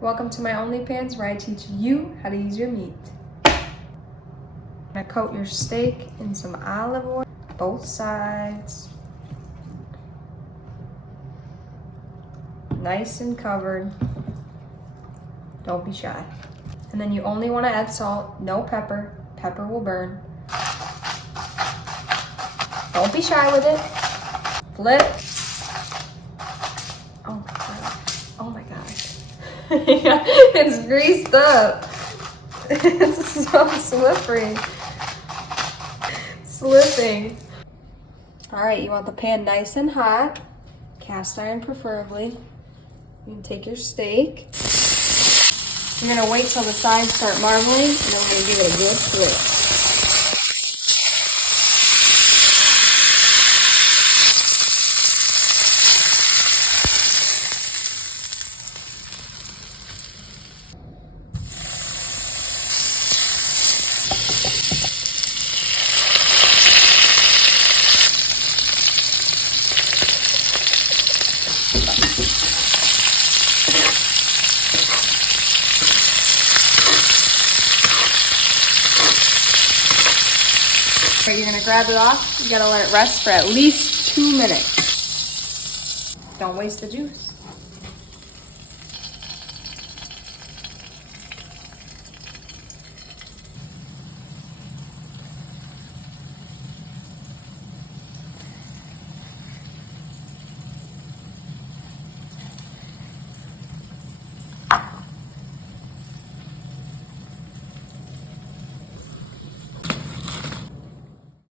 Welcome to my OnlyFans where I teach you how to use your meat. Now coat your steak in some olive oil, both sides. Nice and covered. Don't be shy. And then you only want to add salt, no pepper. Pepper will burn. Don't be shy with it. Flip. Oh my god. Oh my gosh. It's greased up. It's so slippery. Slipping. Alright, you want the pan nice and hot. Cast iron preferably. You can take your steak. You're gonna wait till the sides start marbling, and then we're gonna give it a good flip. You're gonna grab it off. You gotta let it rest for at least 2 minutes. Don't waste the juice.